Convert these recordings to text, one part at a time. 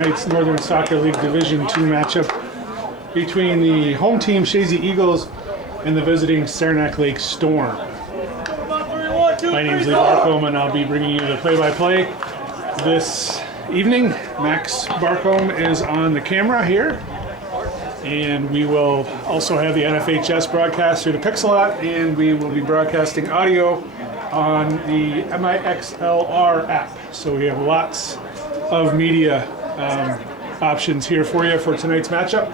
Tonight's Northern Soccer League Division II matchup between the home team Chazy Eagles and the visiting Saranac Lake Storm. My name is Lee Barcombe and I'll be bringing you the play-by-play this evening. Max Barcombe is on the camera here, and we will also have the NFHS broadcast through the Pixelot, and we will be broadcasting audio on the MIXLR app. So we have lots of media options here for you for tonight's matchup.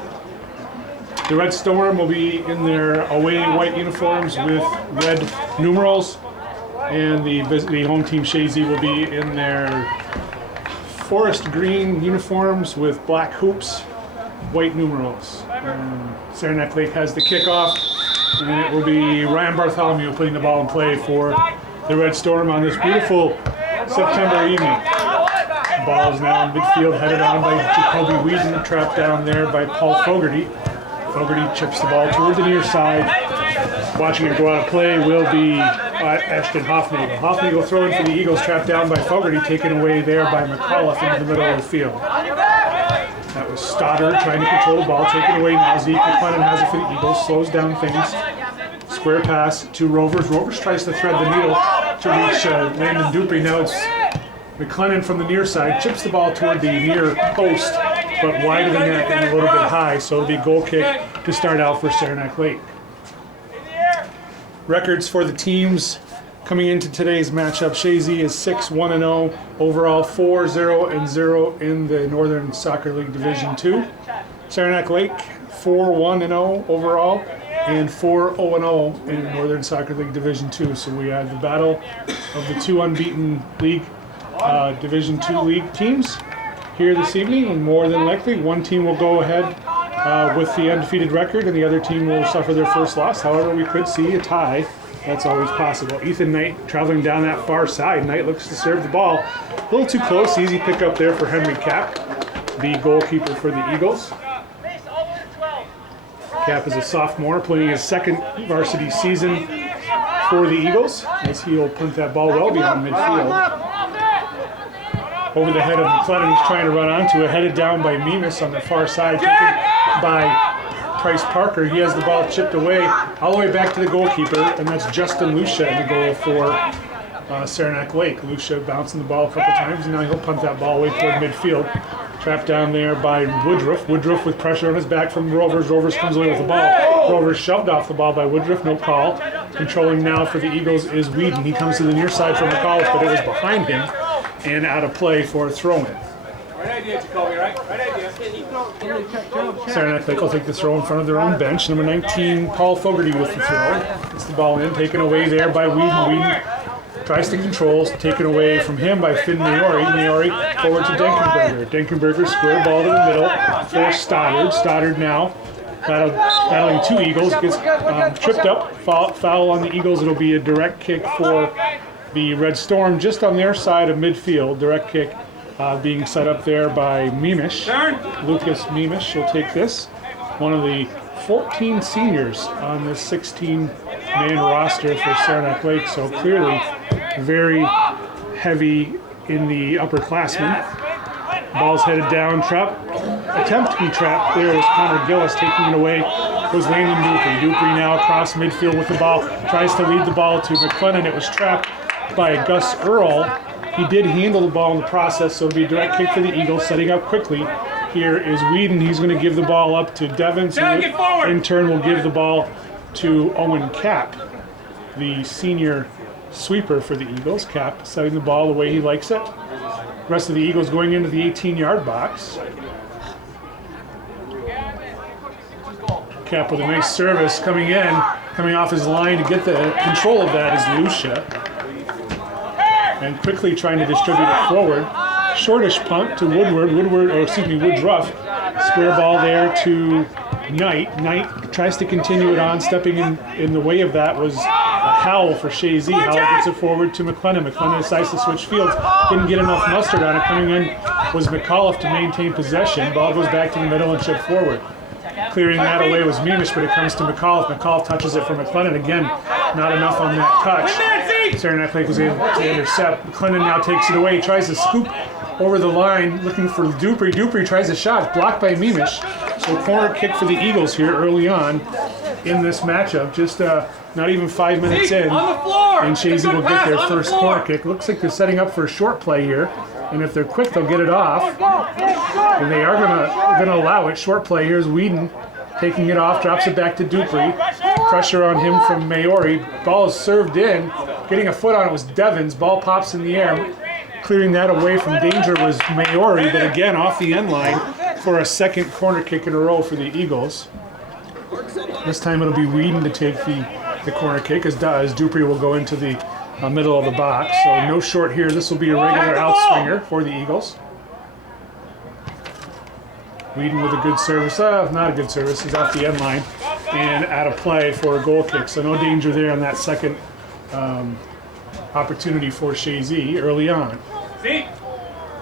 The Red Storm will be in their away white uniforms with red numerals, and the home team Chazy will be in their forest green uniforms with black hoops, white numerals. Saranac Lake has the kickoff, and it will be Ryan Bartholomew putting the ball in play for the Red Storm on this beautiful September evening. The ball is now in midfield, headed on by Jacoby Wheaton, trapped down there by Paul Fogarty. Fogarty chips the ball toward the near side. Watching it go out of play will be Ashton Hoffnagel. Hoffnagel throwing for the Eagles, trapped down by Fogarty, taken away there by McAuliffe into the middle of the field. That was Stoddard trying to control the ball, taken away now. Zeke McLennan has it for the Eagles, slows down things. Square pass to Rovers. Rovers tries to thread the needle to reach Landon Dupree. Now it's McLennan from the near side, chips the ball toward the near post, but wider than that and a little bit high, so it'll be a goal kick to start out for Saranac Lake. Records for the teams coming into today's matchup: Chazy is 6-1-0 overall, 4-0-0 in the Northern Soccer League Division II. Saranac Lake 4-1-0 overall and 4-0-0 in Northern Soccer League Division II. So we have the battle of the two unbeaten league Division II league teams here this evening, and more than likely one team will go ahead with the undefeated record and the other team will suffer their first loss. However, we could see a tie. That's always possible. Ethan Knight traveling down that far side. Knight looks to serve the ball a little too close. Easy pick up there for Henry Cap, the goalkeeper for the Eagles. Cap is a sophomore playing his second varsity season for the Eagles, as he'll punt that ball well beyond midfield. Over the head of McLennan, he's trying to run onto it, headed down by Mimas on the far side, taken by Price Parker. He has the ball chipped away all the way back to the goalkeeper, and that's Justin Lucia in the goal for Saranac Lake. Lucia bouncing the ball a couple times, and now he'll punt that ball away toward midfield. Trapped down there by Woodruff. Woodruff with pressure on his back from Rovers. Rovers comes away with the ball. Rovers shoved off the ball by Woodruff, no call. Controlling now for the Eagles is Whedon. He comes to the near side for McAuliffe, but it was behind him and out of play for a throw-in. Right idea, Jacoby, right? Right idea. Saranac Lake will take the throw in front of their own bench. Number 19, Paul Fogarty with the throw. Gets the ball in, taken away there by Whedon. Whedon tries to control, taken away from him by Finn Maori. Maori forward to Denkenberger. Denkenberger square ball to the middle for Stoddard. Stoddard now battling two Eagles. Gets tripped up, foul on the Eagles. It'll be a direct kick for the Red Storm just on their side of midfield. Direct kick being set up there by Mimas. Lucas Mimas will take this. One of the 14 seniors on this 16-man roster for Saranac Lake, so clearly very heavy in the upperclassmen. Ball's headed down, attempt to be trapped. There is Connor Gillis, taking it away was Landon Dupree. Dupree now across midfield with the ball, tries to lead the ball to McLennan. It was trapped by Gus Earl. He did handle the ball in the process, so it'll be a direct kick for the Eagles. Setting up quickly here is Whedon. He's going to give the ball up to Devins, who in turn will give the ball to Owen Cap, the senior sweeper for the Eagles. Cap setting the ball the way he likes it. The rest of the Eagles going into the 18-yard box. Cap with a nice service coming off his line to get the control of that is Lucia. And quickly trying to distribute it forward. Shortish punt to Woodruff. Square ball there to Knight. Knight tries to continue it on. Stepping in the way of that was Howell for Chazy. Howell gets it forward to McLennan. McLennan decides to switch fields. Didn't get enough mustard on it. Coming in was McAuliffe to maintain possession. Ball goes back to the middle and chipped forward. Clearing that away was Mimas, but it comes to McAuliffe. McAuliffe touches it for McLennan. Again, not enough on that touch. Saranac Lake was able to intercept. McLennan now takes it away. He tries to scoop over the line looking for Dupree. Dupree tries a shot, blocked by Mimish. So corner kick for the Eagles here early on in this matchup. Just not even 5 minutes in. On the floor! And Chazy will get their first corner kick. Looks like they're setting up for a short play here. And if they're quick, they'll get it off. And they are gonna allow it. Short play. Here's Whedon taking it off, drops it back to Dupree. Pressure on him from Maori. Ball is served in. Getting a foot on it was Devins. Ball pops in the air. Clearing that away from danger was Maori, but again off the end line for a second corner kick in a row for the Eagles. This time it'll be Whedon to take the corner kick as Dupree will go into the middle of the box. So no short here. This will be a regular outswinger for the Eagles. Whedon with a good service. Not a good service. He's off the end line and out of play for a goal kick. So no danger there on that second opportunity for Chazy early on. See?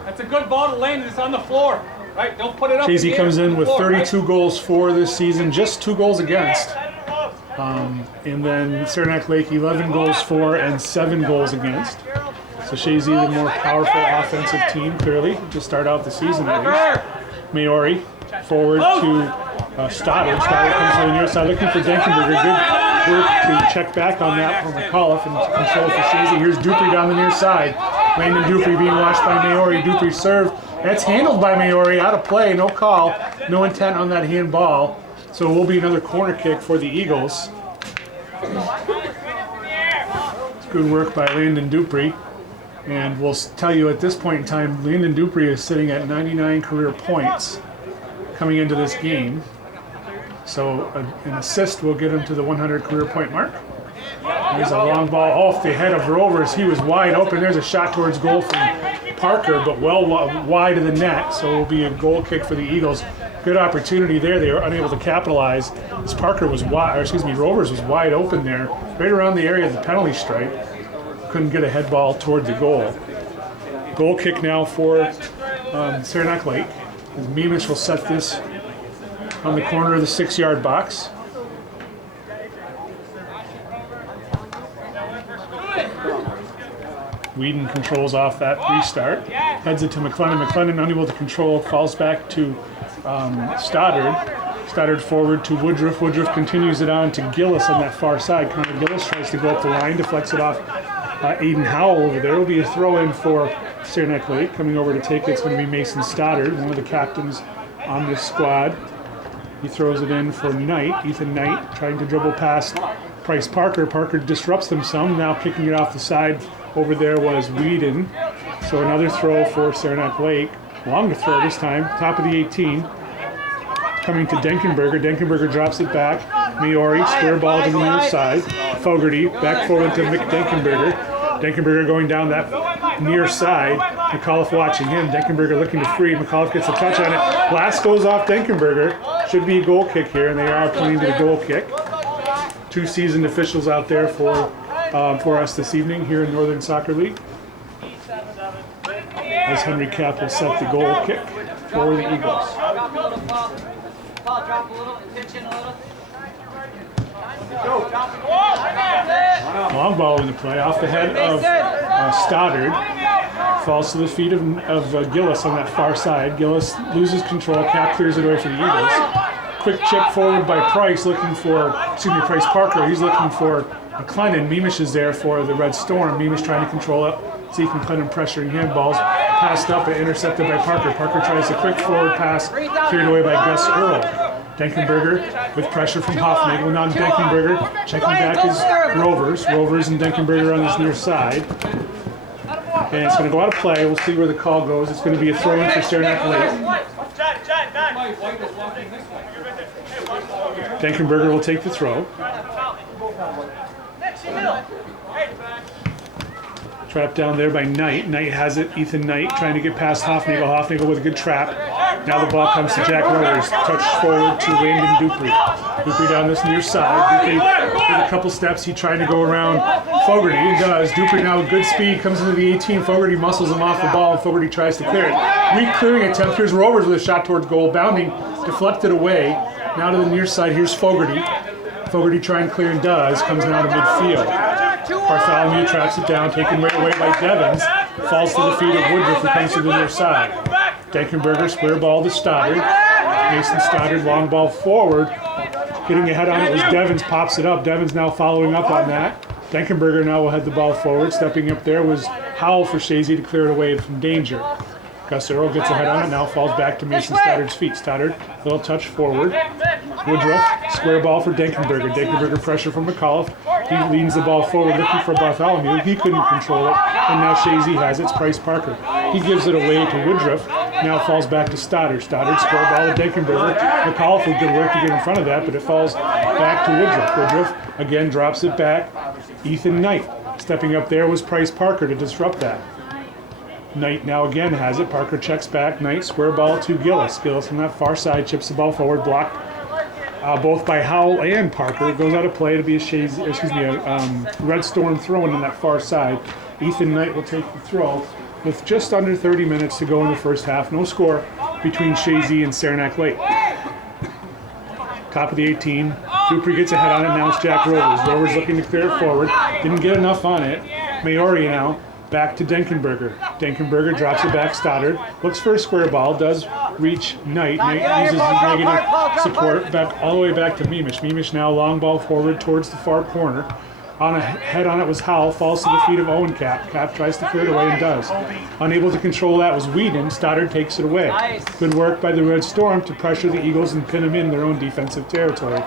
That's a good ball to land. It's on the floor. Right? Don't put it up. Chazy comes in with 32 right? goals for this season, just 2 goals against. And then Saranac Lake 11 goals for and 7 goals against. So Chazy the more powerful offensive team, clearly, to start out the season at least. Maori forward to Stoddard. Stoddard comes to the near side looking for Denkenberger. Good work to check back on that from McAuliffe and control for Chazy. Here's Dupree down the near side. Landon Dupree being watched by Maori. Dupree served. That's handled by Maori. Out of play. No call. No intent on that handball. So it will be another corner kick for the Eagles. It's good work by Landon Dupree. And we'll tell you at this point in time, Landon Dupree is sitting at 99 career points coming into this game. So an assist will get him to the 100 career point mark. There's a long ball off the head of Rovers. He was wide open. There's a shot towards goal from Parker, but well wide of the net. So it will be a goal kick for the Eagles. Good opportunity there. They were unable to capitalize. As Parker was wide, or excuse me, Rovers was wide open there, right around the area of the penalty stripe. Couldn't get a head ball toward the goal. Goal kick now for Saranac Lake. As Mimish will set this on the corner of the 6-yard box. Whedon controls off that restart. Heads it to McLennan. McLennan unable to control, falls back to Stoddard. Stoddard forward to Woodruff. Woodruff continues it on to Gillis on that far side. Connor Gillis tries to go up the line, deflects it off Aiden Howell over there. It'll be a throw-in for Saranac Lake. Coming over to take it, it's going to be Mason Stoddard, one of the captains on this squad. He throws it in for Knight, Ethan Knight, trying to dribble past Price Parker. Parker disrupts them some, now kicking it off the side. Over there was Whedon. So another throw for Saranac Lake. Long to throw this time, top of the 18. Coming to Denkenberger. Denkenberger drops it back. Maori, square ball to the near side. Fogarty, back forward to Denkenberger. Denkenberger going down that near side. McAuliffe watching him. Denkenberger looking to free. McAuliffe gets a touch on it. Blast goes off Denkenberger. Should be a goal kick here, and they are pointing to the goal kick. 2 seasoned officials out there for us this evening here in Northern Soccer League. As Henry Kapp will set the goal kick for the Eagles. Long ball in the play, off the head of Stoddard. Falls to the feet of Gillis on that far side. Gillis loses control, Kapp clears it away for the Eagles. Quick chip forward by Price, Price Parker. He's looking for McLennan. Mimish is there for the Red Storm. Mimish trying to control it. See McLennan pressuring him. Ball's passed up and intercepted by Parker. Parker tries a quick forward pass, cleared away by Gus Earl. Denkenberger with pressure from Hoffnagel. Now Denkenberger checking back his Rovers. Rovers and Denkenberger on this near side. And it's going to go out of play. We'll see where the call goes. It's going to be a throw-in for Saranac Lake. Denkenberger will take the throw. Trapped down there by Knight. Knight has it. Ethan Knight trying to get past Hoffnagel. Hoffnagel with a good trap. Now the ball comes to Jack Rovers. Touch forward to Landon Dupree. Dupree down this near side. Dupree with a couple steps. He tried to go around Fogarty. He does. Dupree now with good speed comes into the 18. Fogarty muscles him off the ball and Fogarty tries to clear it. Weak clearing attempt. Here's Rovers with a shot towards goal. Bounding. Deflected away. Now to the near side. Here's Fogarty. Fogarty trying to clear and does. Comes now to midfield. Bartholomew tracks it down, taken right away by Devins. falls to the feet of Woodruff, who comes to the near side. Denkenberger square ball to Stoddard. Mason Stoddard long ball forward. Getting ahead on it was Devins, pops it up. Devins now following up on that. Denkenberger now will head the ball forward. Stepping up there was Howell for Chazy to clear it away from danger. Gus Earl gets ahead on it, now falls back to Mason Stoddard's feet. Stoddard, little touch forward. Woodruff, square ball for Denkenberger. Denkenberger pressure from McAuliffe. He leans the ball forward looking for Bartholomew. He couldn't control it, and now Chazy has it. It's Price Parker. He gives it away to Woodruff. Now falls back to Stoddard. Stoddard, square ball to Denkenberger. McAuliffe with good work to get in front of that, but it falls back to Woodruff. Woodruff again drops it back. Ethan Knight. Stepping up there was Price Parker to disrupt that. Knight now again has it. Parker checks back. Knight square ball to Gillis. Gillis on that far side chips the ball forward, blocked both by Howell and Parker. It goes out of play to be a Red Storm throwing on that far side. Ethan Knight will take the throw with just under 30 minutes to go in the first half. No score between Chazy and Saranac Lake. Top of the 18. Dupree gets ahead on it. Now it's Jack Rovers. Rovers looking to clear it forward. Didn't get enough on it. Maori now. Back to Denkenberger. Denkenberger drops it back. Stoddard looks for a square ball. Does reach Knight. Knight uses the negative support back all the way back to Mimish. Mimish now long ball forward towards the far corner. On a head on it was Howell. Falls to the feet of Owen Cap. Cap tries to clear it away and does. Unable to control that was Whedon. Stoddard takes it away. Good work by the Red Storm to pressure the Eagles and pin them in their own defensive territory.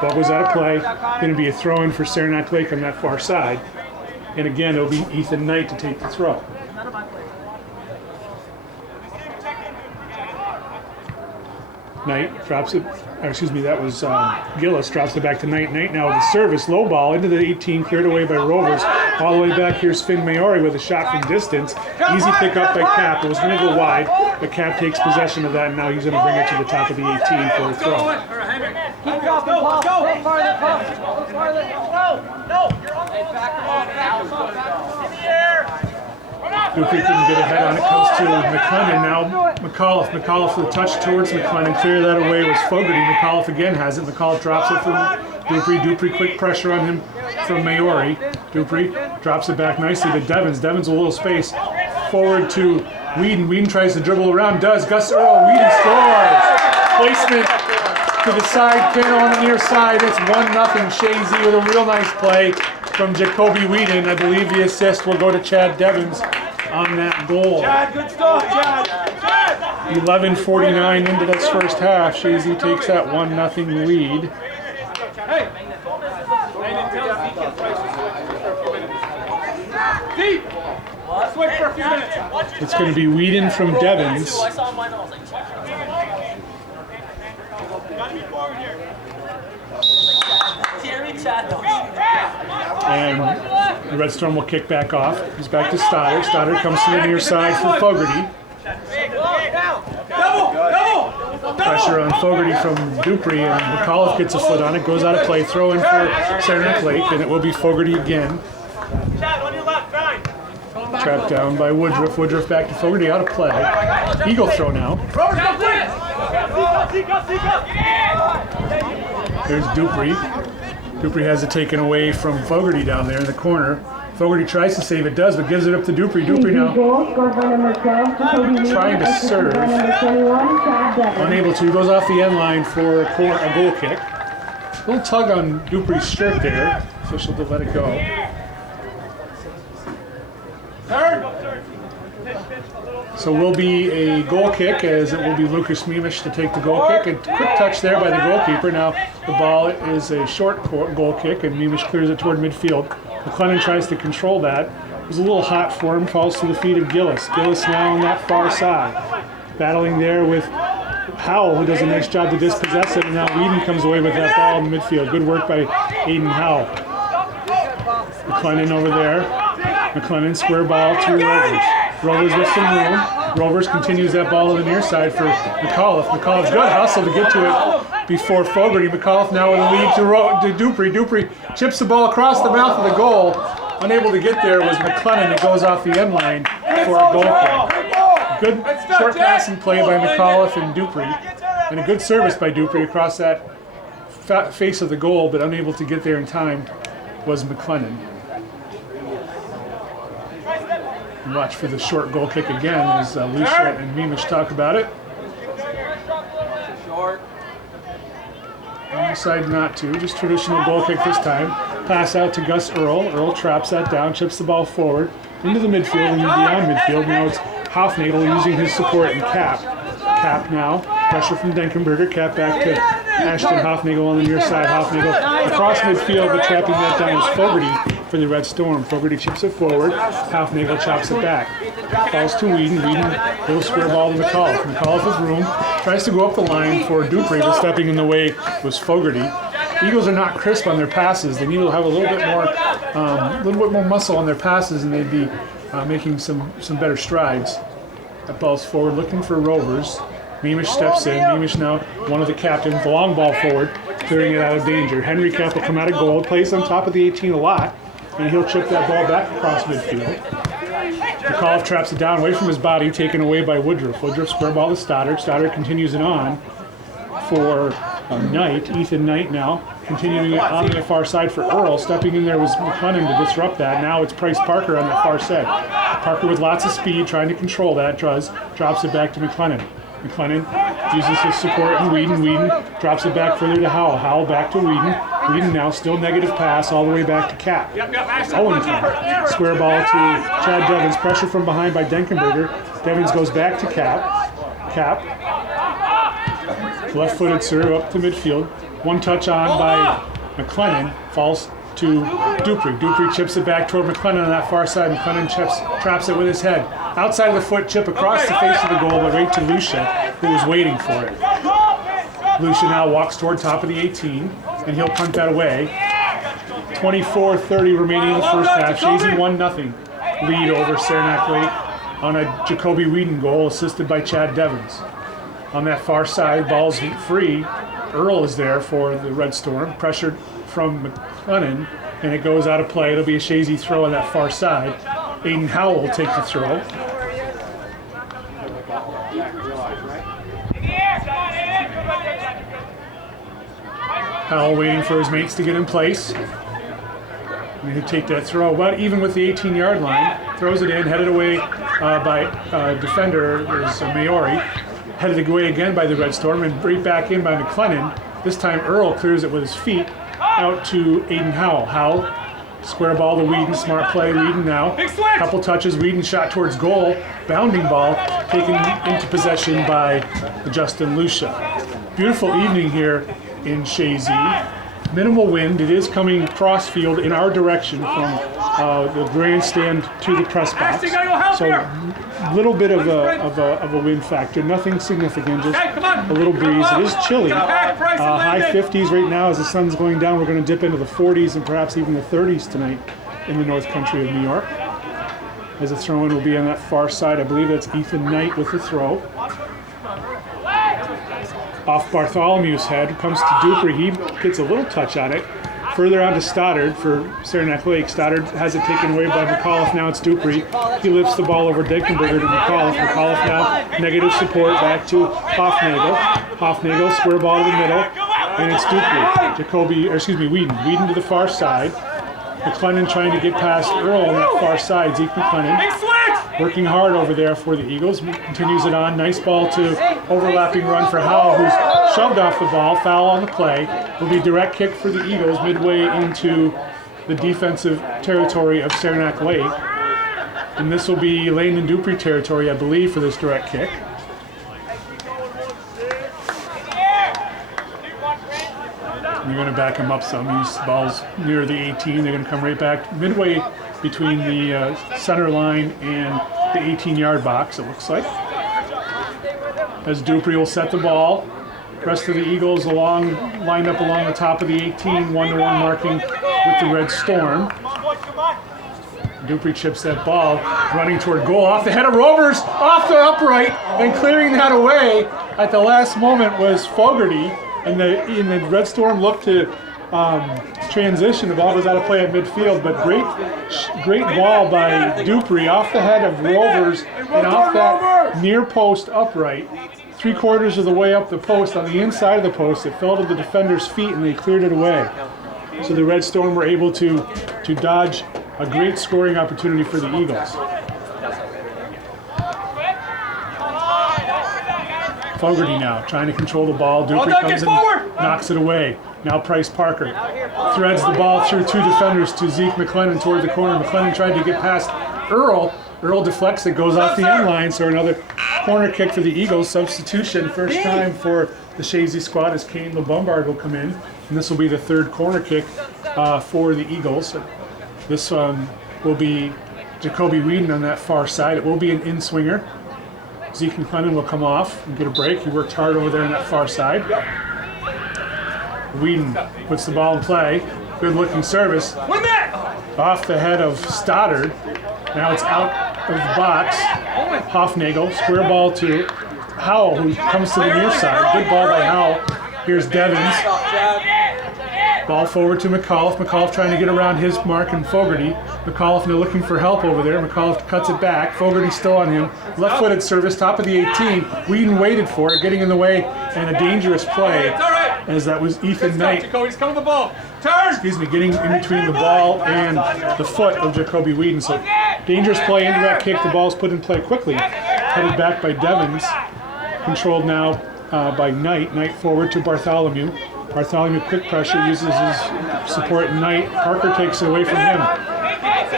Ball goes out of play. Going to be a throw-in for Saranac Lake on that far side. And again, it'll be Ethan Knight to take the throw. Knight drops it, that was Gillis, drops it back to Knight. Knight now with the service, low ball into the 18, cleared away by Rovers. All the way back, here's Finn Maori with a shot from distance. Easy pick up by Cap. It was going to go wide, but Cap takes possession of that, and now he's going to bring it to the top of the 18 for a throw. Keep dropping ball. Go farther. No. You're on the Dupree couldn't get ahead on it. Comes to McLennan now. McAuliffe with a touch towards McLennan. Clear that away was Fogarty. McAuliffe again has it. McAuliffe drops it from Dupree. Dupree quick pressure on him from Maori. Dupree drops it back nicely to Devins. Devins a little space forward to Whedon. Whedon tries to dribble around. Does. Gus Earl. Whedon scores. Placement to the side panel on the near side. It's 1-0 Chazy with a real nice play from Jacoby Whedon. I believe the assist will go to Chad Devins on that goal. Chad, good stuff, Chad. 11:49 into this first half. Chazy takes that 1-0 lead. Hey. Deep. Switch for a few minutes. It's going to be Whedon from Devins. And the Red Storm will kick back off. He's back to Stoddard. Stoddard comes to the near side for Fogarty. Pressure on Fogarty from Dupree, and McAuliffe gets a foot on it. Goes out of play. Throw in for Saranac Lake, and it will be Fogarty again. Trapped down by Woodruff. Woodruff back to Fogarty, out of play. Eagle throw now. There's Dupree. Dupree has it taken away from Fogarty down there in the corner. Fogarty tries to save it, does, but gives it up to Dupree. Dupree now trying to serve. Unable to. Goes off the end line for a goal kick. A little tug on Dupree's shirt there. Official to let it go. So will be a goal kick, as it will be Lucas Mimish to take the goal kick. A quick touch there by the goalkeeper. Now the ball is a short goal kick, and Mimish clears it toward midfield. McLennan tries to control that. It was a little hot for him, falls to the feet of Gillis. Gillis now on that far side. Battling there with Howell, who does a nice job to dispossess it, and now Whedon comes away with that ball in the midfield. Good work by Aiden Howell. McLennan over there. McLennan square ball to Rovers. Rovers with some room. Rovers continues that ball to the near side for McAuliffe. McAuliffe's good hustle to get to it before Fogarty. McAuliffe now with a lead to Dupree. Dupree chips the ball across the mouth of the goal. Unable to get there was McLennan. It goes off the end line for a goal kick. Good short passing play by McAuliffe and Dupree. And a good service by Dupree across that face of the goal, but unable to get there in time was McLennan. Watch for the short goal kick again as Lucia and Mimish talk about it. Decide not to, just traditional goal kick this time. Pass out to Gus Earl. Earl traps that down, chips the ball forward into the midfield and beyond midfield. Now it's Hofnagel using his support and Cap. Cap now, pressure from Denkenberger. Cap back to Ashton Hofnagel on the near side. Hofnagel across midfield, but trapping that down is Fogarty for the Red Storm. Fogarty chips it forward. Hofnagel chops it back. Falls to Whedon. Whedon will square ball to McAuliffe. McAuliffe with room. Tries to go up the line for Dupree, but stepping in the way was Fogarty. Eagles are not crisp on their passes. They need to have a little bit more muscle on their passes, and they'd be making some better strides. That ball's forward, looking for Rovers. Mimish steps in. Mimish now one of the captains. The long ball forward, clearing it out of danger. Henry Cap will come out of goal, plays on top of the 18 a lot, and he'll chip that ball back across midfield. McAuliffe traps it down away from his body, taken away by Woodruff. Woodruff square ball to Stoddard. Stoddard continues it on for Knight. Ethan Knight now continuing it on the far side for Earl. Stepping in there was McLennan to disrupt that. Now it's Price Parker on the far side. Parker with lots of speed, trying to control that. Drops it back to McLennan. McLennan uses his support and Whedon. Whedon drops it back further to Howell. Howell back to Whedon. Whedon now still negative pass all the way back to Cap. Owington. Square ball to Chad Devins. Pressure from behind by Denkenberger. Devins goes back to Cap. Cap. Left-footed serve up to midfield. One touch on by McLennan. Falls to Dupree. Dupree chips it back toward McLennan on that far side. McLennan traps it with his head. Outside of the foot, chip across the face of the goal, but right to Lucia, who was waiting for it. Lucia now walks toward top of the 18, and he'll punt that away. 24:30 remaining in the first half. Chazy 1-0 lead over Saranac Lake on a Jacoby Whedon goal, assisted by Chad Devins. On that far side, ball's free. Earl is there for the Red Storm, pressured from McLennan, and it goes out of play. It'll be a Chazy throw on that far side. Aiden Howell will take the throw. Howell waiting for his mates to get in place. And he'll take that throw. But even with the 18-yard line, throws it in, headed away by defender, there's Maori. Headed away again by the Red Storm, and right back in by McLennan. This time Earl clears it with his feet out to Aiden Howell. Howell, square ball to Whedon, smart play. Whedon now, couple touches. Whedon shot towards goal, bounding ball, taken into possession by Justin Lucia. Beautiful evening here in Chazy. Minimal wind. It is coming cross field in our direction from the grandstand to the press box. So a little bit of a wind factor. Nothing significant, just a little breeze. It is chilly. High 50s right now as the sun's going down. We're going to dip into the 40s and perhaps even the 30s tonight in the North Country of New York. As the throw-in will be on that far side. I believe that's Ethan Knight with the throw. Off Bartholomew's head, comes to Dupree. He gets a little touch on it. Further on to Stoddard for Saranac Lake. Stoddard has it taken away by McAuliffe. Now it's Dupree. He lifts the ball over Denkenberger to McAuliffe. McAuliffe now negative support back to Hofnagel. Hofnagel, square ball to the middle. And it's Dupree. Whedon. Whedon to the far side. McLennan trying to get past Earl on that far side. Zeke McLennan working hard over there for the Eagles. Continues it on. Nice ball to overlapping run for Howell, who's shoved off the ball. Foul on the play. Will be direct kick for the Eagles midway into the defensive territory of Saranac Lake. And this will be Lane and Dupree territory, I believe, for this direct kick. You're going to back him up some. These balls near the 18. They're going to come right back midway between the center line and the 18-yard box, it looks like. As Dupree will set the ball. The rest of the Eagles lined up along the top of the 18, 1-to-1 marking with the Red Storm. Dupree chips that ball, running toward goal, off the head of Rovers, off the upright, and clearing that away at the last moment was Fogarty. And the Red Storm looked to transition. The ball was out of play at midfield, but great ball by Dupree off the head of Rovers and off that near post upright. 3/4 of the way up the post, on the inside of the post, it fell to the defender's feet and they cleared it away. So the Red Storm were able to dodge a great scoring opportunity for the Eagles. Fogarty now trying to control the ball. Dupree comes in, knocks it away. Now Price Parker threads the ball through two defenders to Zeke McLennan toward the corner. McLennan tried to get past Earl. Earl deflects it, goes off the end line, so another corner kick for the Eagles. Substitution, first time for the Chazy squad as Kane LeBombard will come in. And this will be the third corner kick for the Eagles. This will be Jacoby Whedon on that far side. It will be an in-swinger. Zeke McLennan will come off and get a break. He worked hard over there on that far side. Whedon puts the ball in play. Good looking service. Off the head of Stoddard. Now it's out of the box. Hofnagel, square ball to Howell, who comes to the near side. Good ball by Howell. Here's Devins. Ball forward to McAuliffe. McAuliffe trying to get around his mark and Fogarty. McAuliffe now looking for help over there. McAuliffe cuts it back. Fogarty still on him. Left-footed service, top of the 18. Whedon waited for it, getting in the way, and a dangerous play, as that was Ethan Knight. Jacoby's coming the ball. Turn! Excuse me, getting in between the ball and the foot of Jacoby Whedon. So dangerous play, indirect kick. The ball's put in play quickly. Headed back by Devins. Controlled now by Knight. Knight forward to Bartholomew. Bartholomew quick pressure, uses his support. Knight. Parker takes it away from him.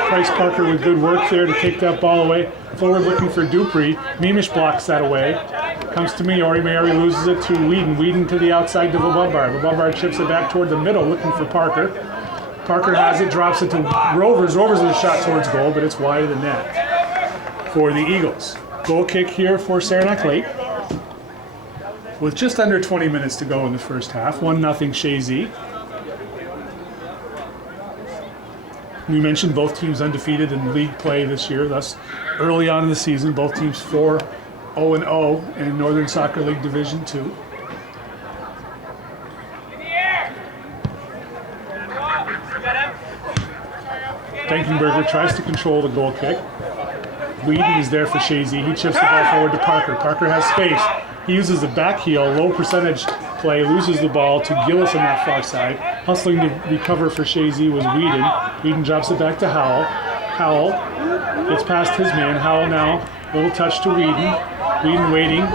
Price Parker with good work there to take that ball away. Forward looking for Dupree. Mimish blocks that away. Comes to Maori. Maori loses it to Whedon. Whedon to the outside to LeBombard. LeBombard chips it back toward the middle looking for Parker. Parker has it, drops it to Rovers. Rovers with a shot towards goal, but it's wide of the net for the Eagles. Goal kick here for Saranac Lake. With just under 20 minutes to go in the first half. 1-0 Chazy. We mentioned both teams undefeated in league play this year, thus early on in the season, both teams 4-0-0 in Northern Soccer League Division 2. Denkenberger tries to control the goal kick. Whedon is there for Chazy. He chips the ball forward to Parker. Parker has space. He uses the back heel, low percentage play, loses the ball to Gillis on that far side. Hustling to recover for Chazy was Whedon. Whedon drops it back to Howell. Howell gets past his man. Howell now, little touch to Whedon. Whedon waiting,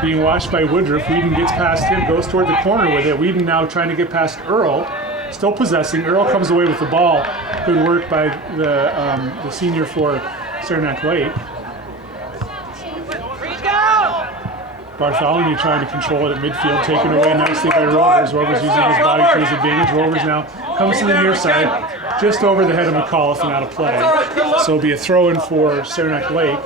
being watched by Woodruff. Whedon gets past him, goes toward the corner with it. Whedon now trying to get past Earl, still possessing. Earl comes away with the ball. Good work by the senior for Saranac Lake. Bartholomew trying to control it at midfield, taken away nicely by Rovers. Rovers using his body to his advantage. Rovers now comes to the near side, just over the head of McAuliffe and out of play. So it'll be a throw-in for Saranac Lake.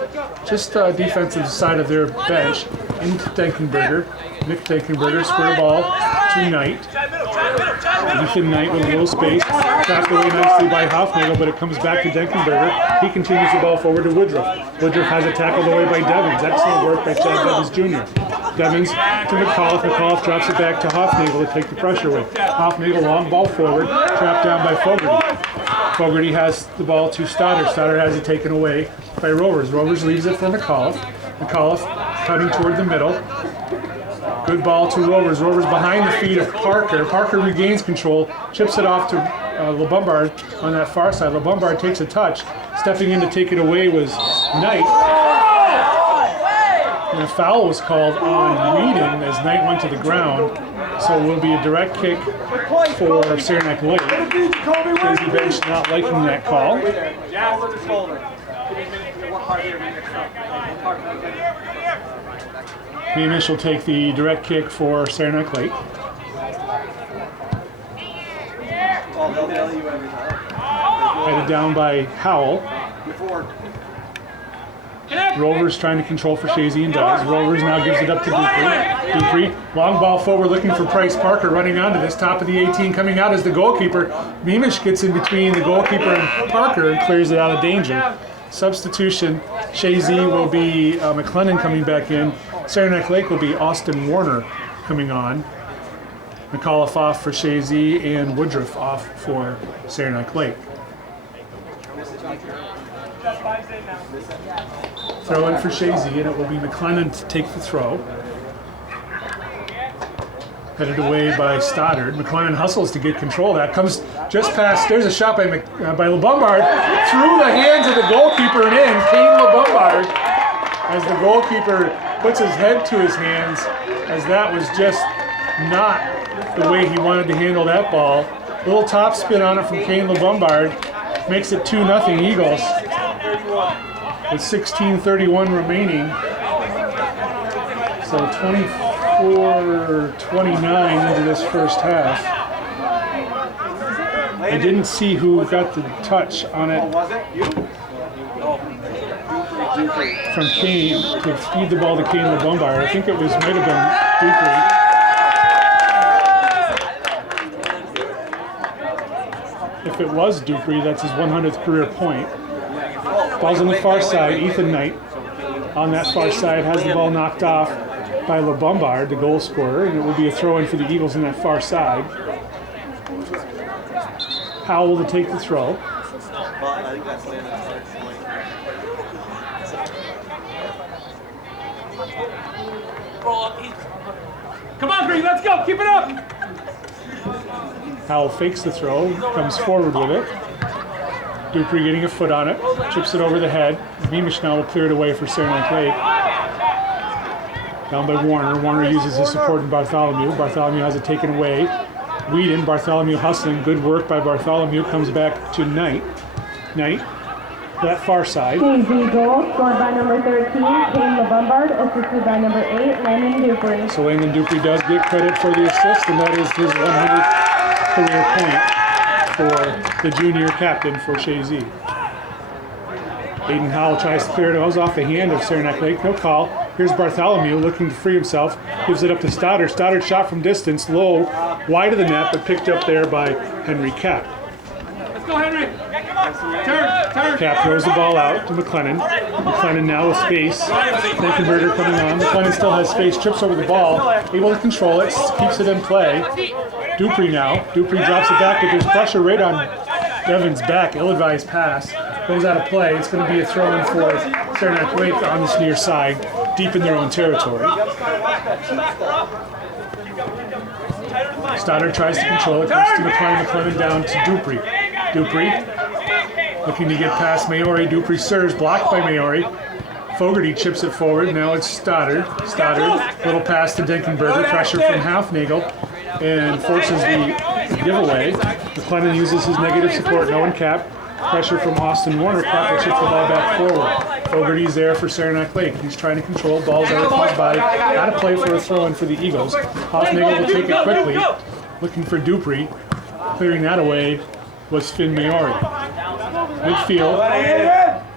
Just defensive side of their bench. Into Denkenberger. Nick Denkenberger, square ball to Knight. Ethan Knight with a little space. Trapped away nicely by Hofnagel, but it comes back to Denkenberger. He continues the ball forward to Woodruff. Woodruff has it tackled away by Devins. Excellent work by Chad Devins Jr. Devins to McAuliffe. McAuliffe drops it back to Hofnagel to take the pressure away. Hofnagel, long ball forward, trapped down by Fogarty. Fogarty has the ball to Stoddard. Stoddard has it taken away by Rovers. Rovers leaves it for McAuliffe. McAuliffe cutting toward the middle. Good ball to Rovers. Rovers behind the feet of Parker. Parker regains control, chips it off to LeBombard on that far side. LeBombard takes a touch. Stepping in to take it away was Knight. And a foul was called on Whedon as Knight went to the ground. So it will be a direct kick for Saranac Lake. Chazy bench not liking that call. Mimish will take the direct kick for Saranac Lake. Headed down by Howell. Rovers trying to control for Chazy and does. Rovers now gives it up to Dupree. Dupree, long ball forward looking for Price Parker, running onto this top of the 18, coming out as the goalkeeper. Mimish gets in between the goalkeeper and Parker and clears it out of danger. Substitution, Chazy will be McLennan coming back in. Saranac Lake will be Austin Warner coming on. McAuliffe off for Chazy and Woodruff off for Saranac Lake. Throw in for Chazy, and it will be McLennan to take the throw. Headed away by Stoddard. McLennan hustles to get control. That comes just past. There's a shot by LeBombard through the hands of the goalkeeper and in. Kane LeBombard, as the goalkeeper puts his head to his hands, as that was just not the way he wanted to handle that ball. Little top spin on it from Kane LeBombard makes it 2-0 Eagles with 16:31 remaining. So 24-29 into this first half. I didn't see who got the touch on it from Kane to feed the ball to Kane LeBombard. I think it might have been Dupree. If it was Dupree, that's his 100th career point. Ball's on the far side. Ethan Knight on that far side has the ball knocked off by LeBombard, the goal scorer, and it will be a throw-in for the Eagles on that far side. Howell to take the throw. Come on, Green, let's go. Keep it up. Howell fakes the throw, comes forward with it. Dupree getting a foot on it, chips it over the head. Beamish now will clear it away for Saranac Lake. Down by Warner. Warner uses his support in Bartholomew. Bartholomew has it taken away. Whedon, Bartholomew hustling. Good work by Bartholomew. Comes back to Knight. Knight, that far side. Chazy goal, scored by number 13, Kane LeBombard, assisted by number 8, Landon Dupree. So Landon Dupree does get credit for the assist, and that is his 100th career point for the junior captain for Chazy. Aiden Howell tries to clear it. It was off the hand of Saranac Lake. No call. Here's Bartholomew looking to free himself. Gives it up to Stoddard. Stoddard shot from distance, low, wide of the net, but picked up there by Henry Cap. Let's go, Henry. Turn. Cap throws the ball out to McLennan. McLennan now with space. Denkenberger coming on. McLennan still has space, trips over the ball, able to control it, keeps it in play. Dupree now. Dupree drops it back, but there's pressure right on Devon's back. Ill-advised pass. Goes out of play. It's going to be a throw-in for Saranac Lake on this near side, deep in their own territory. Stoddard tries to control it. Comes to McLennan down to Dupree. Dupree looking to get past Maori. Dupree serves, blocked by Maori. Fogarty chips it forward. Now it's Stoddard. Stoddard, little pass to Denkenberger. Pressure from Halfnagel and forces the giveaway. McLennan uses his negative support. No one cap. Pressure from Austin Warner. Cap chips the ball back forward. Fogarty's there for Saranac Lake. He's trying to control. Ball's out of his body. Out of play for a throw-in for the Eagles. Halfnagel will take it quickly. Looking for Dupree. Clearing that away was Finn Maori. Midfield.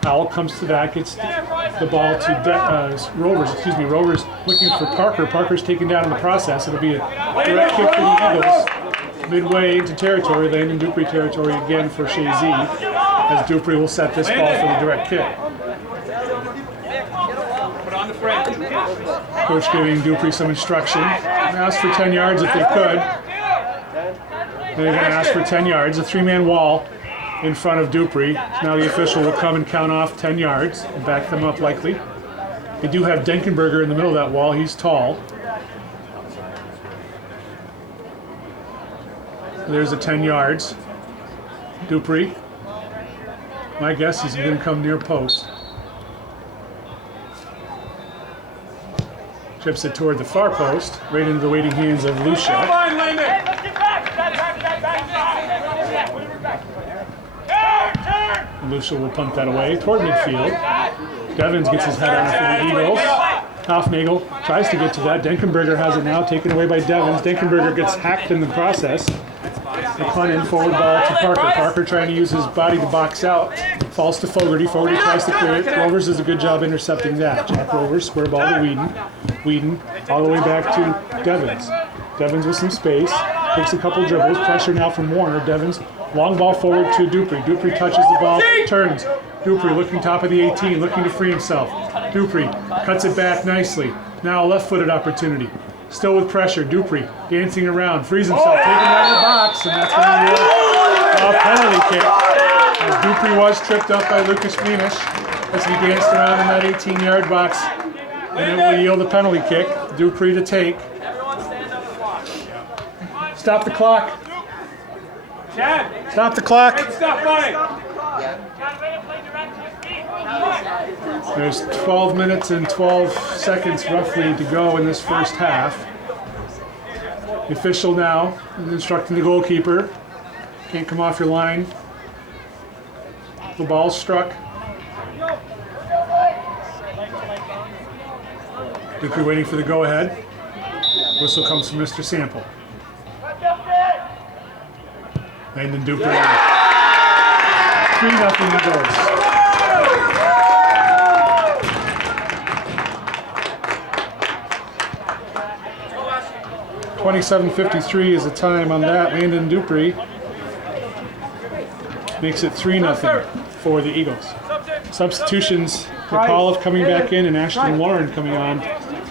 Howell comes to that, gets the ball to Rovers. Rovers looking for Parker. Parker's taken down in the process. It'll be a direct kick for the Eagles. Midway into territory, Landon Dupree territory again for Chazy, as Dupree will set this ball for the direct kick. Coach giving Dupree some instruction. They asked for 10 yards if they could. They're going to ask for 10 yards, a three-man wall in front of Dupree. Now the official will come and count off 10 yards and back them up likely. They do have Denkenberger in the middle of that wall. He's tall. There's a 10 yards. Dupree. My guess is he's going to come near post. Chips it toward the far post, right into the waiting hands of Lucia. Lucia will pump that away toward midfield. Devins gets his head on it for the Eagles. Halfnagel tries to get to that. Denkenberger has it now, taken away by Devins. Denkenberger gets hacked in the process. McLennan forward ball to Parker. Parker trying to use his body to box out. Falls to Fogarty. Fogarty tries to clear it. Rovers does a good job intercepting that. Jack Rovers, square ball to Whedon. Whedon all the way back to Devins. Devins with some space. Takes a couple dribbles. Pressure now from Warner. Devins, long ball forward to Dupree. Dupree touches the ball, turns. Dupree looking top of the 18, looking to free himself. Dupree cuts it back nicely. Now a left-footed opportunity. Still with pressure. Dupree dancing around, frees himself, taking it out of the box, and that's going to be a penalty kick. As Dupree was tripped up by Lucas Beamish as he danced around in that 18-yard box, and it will yield a penalty kick. Dupree to take. Stop the clock. Stop the clock. Stop running. There's 12 minutes and 12 seconds roughly to go in this first half. The official now is instructing the goalkeeper. Can't come off your line. The ball's struck. Dupree waiting for the go-ahead. Whistle comes from Mr. Sample. Landon Dupree. 3-0 Eagles. 27:53 is the time on that. Landon Dupree makes it 3-0 for the Eagles. Substitutions, McAuliffe coming back in and Ashton Warren coming on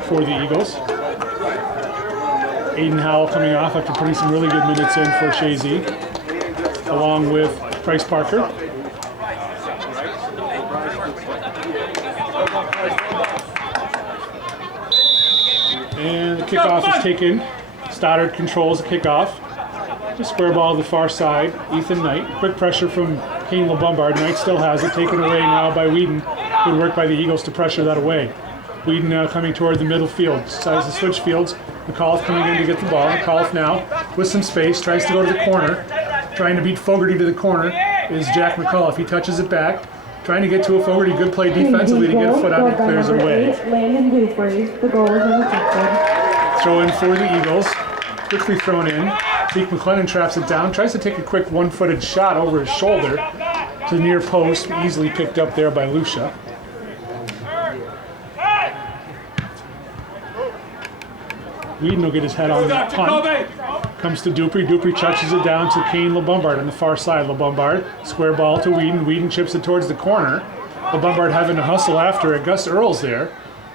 for the Eagles. Aiden Howell coming off after putting some really good minutes in for Chazy, along with Bryce Parker. And the kickoff is taken. Stoddard controls the kickoff. Just square ball to the far side. Ethan Knight. Quick pressure from Kane LeBombard. Knight still has it. Taken away now by Whedon. Good work by the Eagles to pressure that away. Whedon now coming toward the middle field. Decides to switch fields. McAuliffe coming in to get the ball. McAuliffe now with some space. Tries to go to the corner. Trying to beat Fogarty to the corner is Jack McAuliffe. He touches it back. Trying to get to a Fogarty. Good play defensively to get a foot on it. Clears it away. Landon Dupree. The goal is assisted. Throw in for the Eagles. Quickly thrown in. Zeke McLennan traps it down. Tries to take a quick one-footed shot over his shoulder to the near post. Easily picked up there by Lucia. Whedon will get his head on that punt. Comes to Dupree. Dupree touches it down to Kane LeBombard on the far side. LeBombard, square ball to Whedon. Whedon chips it towards the corner. LeBombard having to hustle after it. Gus Earl's there.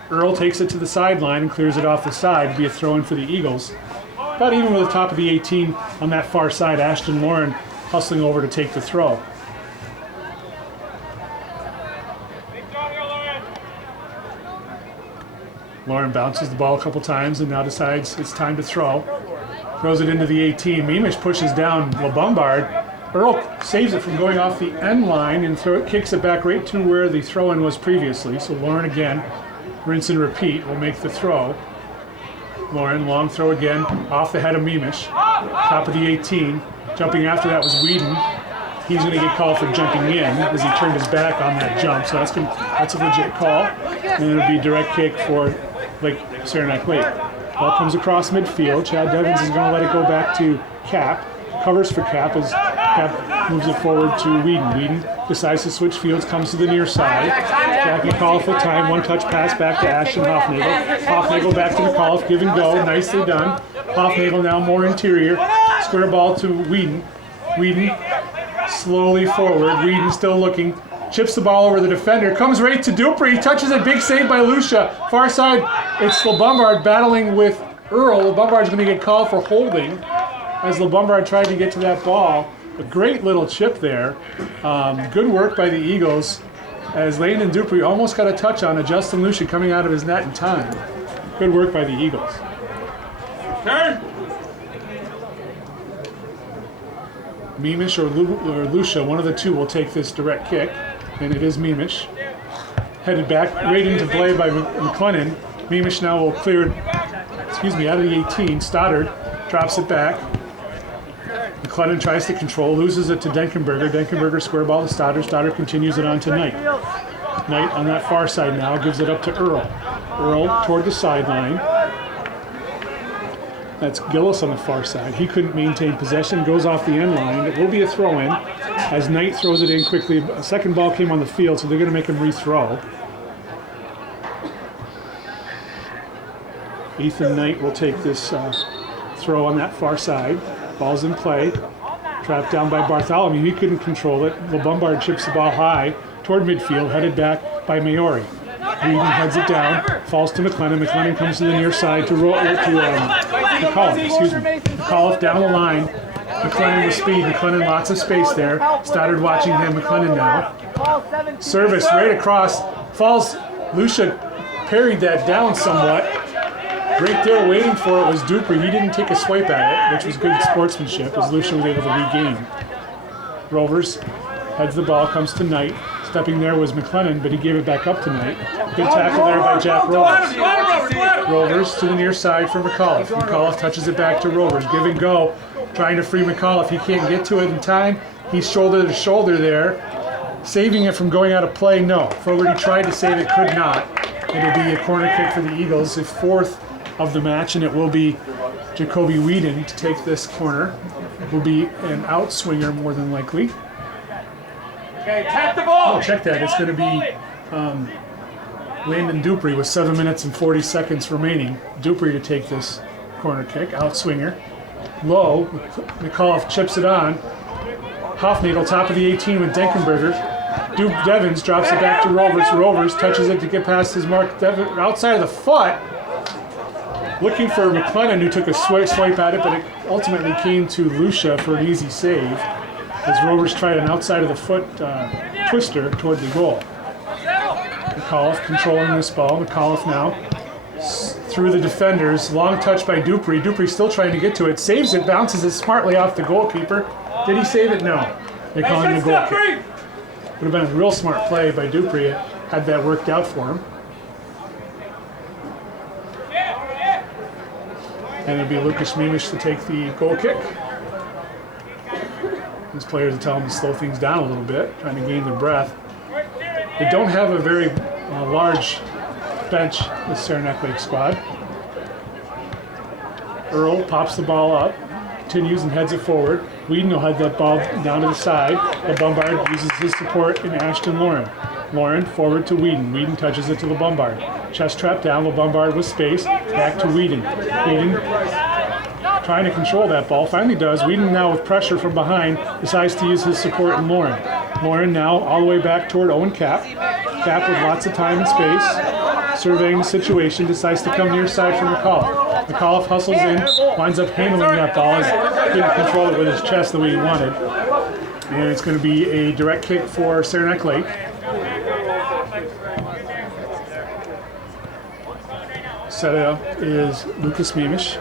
Earl takes it to the sideline and clears it off the side to be a throw-in for the Eagles. About even with the top of the 18 on that far side, Ashton Lauren hustling over to take the throw. Lauren bounces the ball a couple times and now decides it's time to throw. Throws it into the 18. Mimish pushes down LeBombard. Earl saves it from going off the end line and kicks it back right to where the throw-in was previously. So Lauren again, rinse and repeat, will make the throw. Lauren, long throw again, off the head of Mimish. Top of the 18. Jumping after that was Whedon. He's going to get called for jumping in as he turned his back on that jump. So that's a legit call. And it'll be a direct kick for Saranac Lake. Ball comes across midfield. Chad Devins is going to let it go back to Cap. Covers for Cap as Cap moves it forward to Whedon. Whedon decides to switch fields, comes to the near side. Jack McAuliffe with time. One touch pass back to Ashton Hoffnagel. Hoffnagel back to McAuliffe. Give and go. Nicely done. Hoffnagel now more interior. Square ball to Whedon. Whedon slowly forward. Whedon still looking. Chips the ball over the defender. Comes right to Dupree. Touches it. Big save by Lucia. Far side. It's LeBombard battling with Earl. LeBombard's going to get called for holding as LeBombard tried to get to that ball. A great little chip there. Good work by the Eagles as Landon Dupree almost got a touch on Justin Lucia coming out of his net in time. Good work by the Eagles. Turn. Mimish or Lucia, one of the two will take this direct kick, and it is Mimish. Headed back right into play by McLennan. Mimish now will clear it, out of the 18. Stoddard drops it back. McLennan tries to control, loses it to Denkenberger. Denkenberger square ball to Stoddard. Stoddard continues it on to Knight. Knight on that far side now gives it up to Earl. Earl toward the sideline. That's Gillis on the far side. He couldn't maintain possession, goes off the end line. It will be a throw-in as Knight throws it in quickly. A second ball came on the field, so they're going to make him rethrow. Ethan Knight will take this throw on that far side. Ball's in play. Trapped down by Bartholomew. He couldn't control it. LeBombard chips the ball high toward midfield, headed back by Maori. Whedon heads it down, falls to McLennan. McLennan comes to the near side to McAuliffe. McAuliffe down the line. McLennan with speed. McLennan lots of space there. Stoddard watching him. McLennan now. Service right across. Falls. Lucia parried that down somewhat. Right there waiting for it was Dupree. He didn't take a swipe at it, which was good sportsmanship as Lucia was able to regain. Rovers heads the ball, comes to Knight. Stepping there was McLennan, but he gave it back up tonight. Good tackle there by Jack Rovers. Rovers to the near side for McAuliffe. McAuliffe touches it back to Rovers. Give and go. Trying to free McAuliffe. He can't get to it in time. He's shoulder to shoulder there. Saving it from going out of play, no. Fogarty tried to save it, could not. It'll be a corner kick for the Eagles, the fourth of the match, and it will be Jacoby Whedon to take this corner. It will be an outswinger more than likely. Okay, tap the ball. Oh, check that. It's going to be Landon Dupree with 7 minutes and 40 seconds remaining. Dupree to take this corner kick, outswinger. Low, McAuliffe chips it on. Hoffnagel, top of the 18 with Denkenberger. Duke Devins drops it back to Rovers. Rovers touches it to get past his mark. Outside of the foot. Looking for McLennan, who took a swipe at it, but it ultimately came to Lucia for an easy save as Rovers tried an outside of the foot twister toward the goal. McAuliffe controlling this ball. McAuliffe now through the defenders. Long touch by Dupree. Dupree still trying to get to it. Saves it, bounces it smartly off the goalkeeper. Did he save it? No. They call him the goal kick. Would have been a real smart play by Dupree had that worked out for him. And it'll be Lucas Mimish to take the goal kick. These players are telling him to slow things down a little bit, trying to gain their breath. They don't have a very large bench, the Saranac Lake squad. Earl pops the ball up, continues and heads it forward. Whedon will head that ball down to the side. LeBombard uses his support in Ashton Lauren. Lauren forward to Whedon. Whedon touches it to LeBombard. Chest trap down, LeBombard with space. Back to Whedon. Whedon trying to control that ball. Finally does. Whedon now with pressure from behind decides to use his support in Lauren. Lauren now all the way back toward Owen Cap. Cap with lots of time and space. Surveying the situation, decides to come near side for McAuliffe. McAuliffe hustles in, winds up handling that ball. He didn't control it with his chest the way he wanted. And it's going to be a direct kick for Saranac Lake. Set up is Lucas Mimish,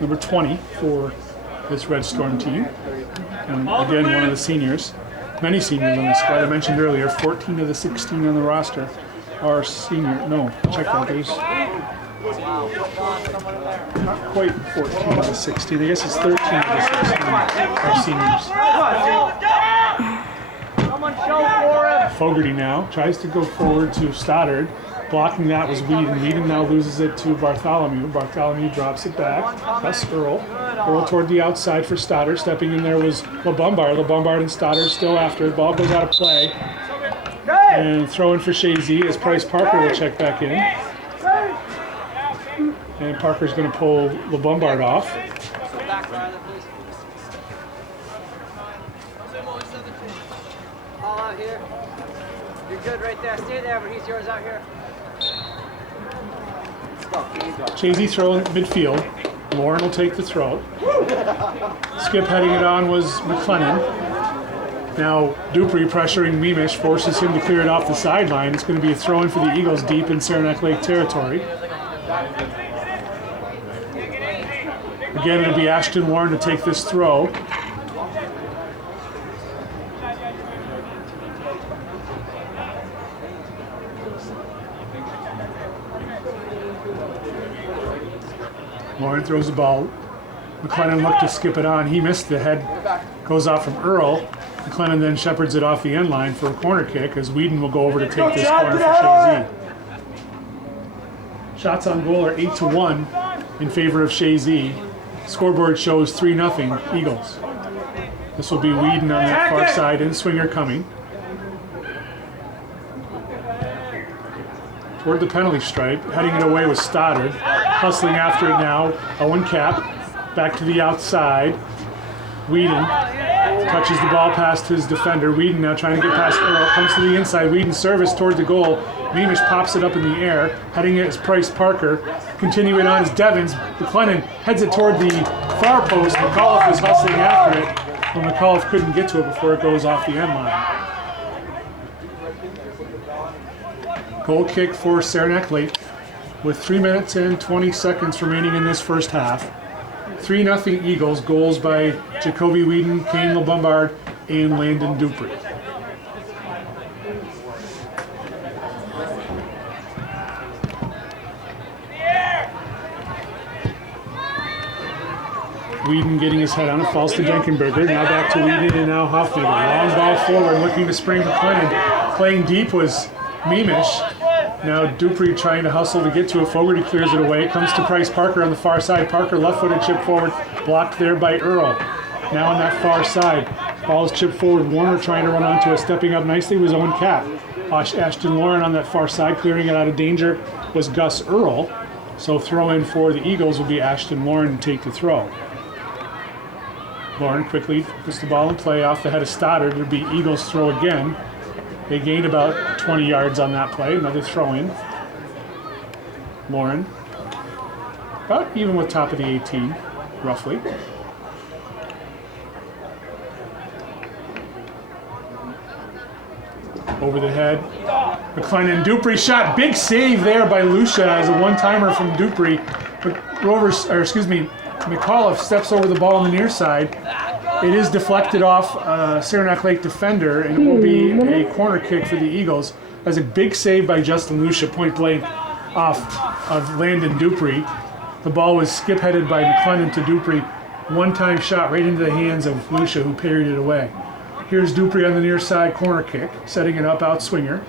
number 20 for this Red Storm team. And again, one of the seniors. Many seniors on this squad. I mentioned earlier, 14 of the 16 on the roster are senior. No, check that. There's not quite 14 of the 16. I guess it's 13 of the 16 are seniors. Fogarty now tries to go forward to Stoddard. Blocking that was Whedon. Whedon now loses it to Bartholomew. Bartholomew drops it back. That's Earl. Earl toward the outside for Stoddard. Stepping in there was LeBombard. LeBombard and Stoddard still after. The ball goes out of play. And throw in for Chazy as Price Parker will check back in. And Parker's going to pull LeBombard off. All out here. You're good right there. Stay there, but he's yours out here. Chazy throw in midfield. Lauren will take the throw. Skip heading it on was McLennan. Now Dupree pressuring Mimish forces him to clear it off the sideline. It's going to be a throw in for the Eagles deep in Saranac Lake territory. Again, it'll be Ashton Warren to take this throw. Lauren throws the ball. McLennan looked to skip it on. He missed the head. Goes off from Earl. McLennan then shepherds it off the end line for a corner kick as Whedon will go over to take this corner for Chazy. Shots on goal are 8-1 in favor of Chazy. Scoreboard shows 3-0 Eagles. This will be Whedon on that far side and Swinger coming. Toward the penalty stripe, heading it away with Stoddard. Hustling after it now, Owen Cap, back to the outside. Whedon touches the ball past his defender. Whedon now trying to get past Earl, comes to the inside. Whedon service toward the goal. Mimish pops it up in the air, heading it is Price Parker. Continuing on is Devins. McLennan heads it toward the far post. McAuliffe is hustling after it, but McAuliffe couldn't get to it before it goes off the end line. Goal kick for Saranac Lake with 3 minutes and 20 seconds remaining in this first half. 3-0 Eagles, goals by Jacoby Whedon, Kane LeBombard, and Landon Dupree. Whedon getting his head on it, falls to Denkenberger. Now back to Whedon and now Hoffman. Long ball forward, looking to spring McLennan. Playing deep was Mimish. Now Dupree trying to hustle to get to it. Fogarty clears it away. Comes to Price Parker on the far side. Parker left-footed chip forward, blocked there by Earl. Now on that far side. Ball is chipped forward. Warner trying to run onto it. Stepping up nicely was Owen Cap. Ashton Lauren on that far side, clearing it out of danger was Gus Earl. So throw in for the Eagles will be Ashton Lauren to take the throw. Lauren quickly puts the ball in play off the head of Stoddard. It'll be Eagles throw again. They gained about 20 yards on that play. Another throw in. Lauren. About even with top of the 18, roughly. Over the head. McLennan, Dupree shot. Big save there by Lucia as a one-timer from Dupree. McAuliffe steps over the ball on the near side. It is deflected off Saranac Lake defender, and it will be a corner kick for the Eagles. That's a big save by Justin Lucia, point blank off of Landon Dupree. The ball was skip-headed by McLennan to Dupree. One-time shot right into the hands of Lucia, who parried it away. Here's Dupree on the near side, corner kick, setting it up, out swinger.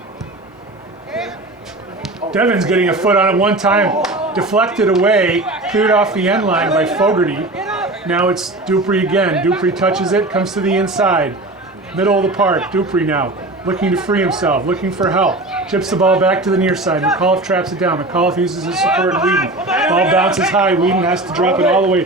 Devins getting a foot on it one time, deflected away, cleared off the end line by Fogarty. Now it's Dupree again. Dupree touches it, comes to the inside. Middle of the park, Dupree now, looking to free himself, looking for help. Chips the ball back to the near side. McAuliffe traps it down. McAuliffe uses his support in Whedon. Ball bounces high. Whedon has to drop it all the way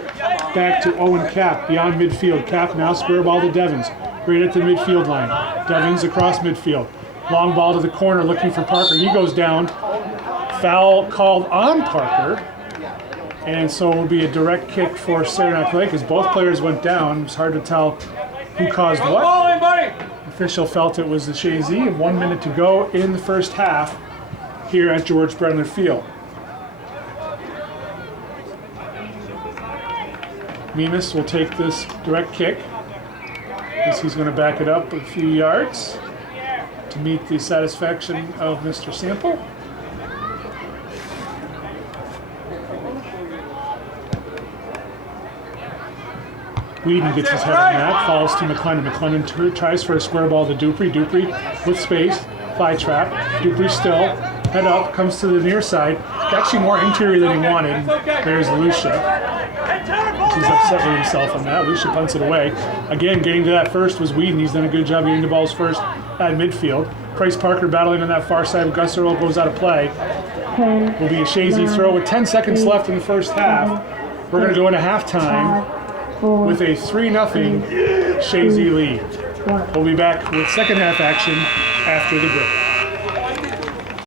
back to Owen Cap, beyond midfield. Cap now square ball to Devins. Right at the midfield line. Devins across midfield. Long ball to the corner looking for Parker. He goes down. Foul called on Parker. And so it will be a direct kick for Saranac Lake as both players went down. It's hard to tell who caused what. Official felt it was the Chazy. 1 minute to go in the first half here at George Brenner Field. Mimas will take this direct kick. He's going to back it up a few yards to meet the satisfaction of Mr. Sample. Whedon gets his head on that, falls to McLennan. McLennan tries for a square ball to Dupree. Dupree with space, fly trap. Dupree still, head up, comes to the near side. Actually more interior than he wanted. There's Lucia. He's upset with himself on that. Lucia punts it away. Again, getting to that first was Whedon. He's done a good job getting the balls first at midfield. Price Parker battling on that far side. Gus Earl goes out of play. Will be a Chazy throw with 10 seconds left in the first half. We're going to go into halftime with a 3-0 Chazy lead. We'll be back with second half action after the break.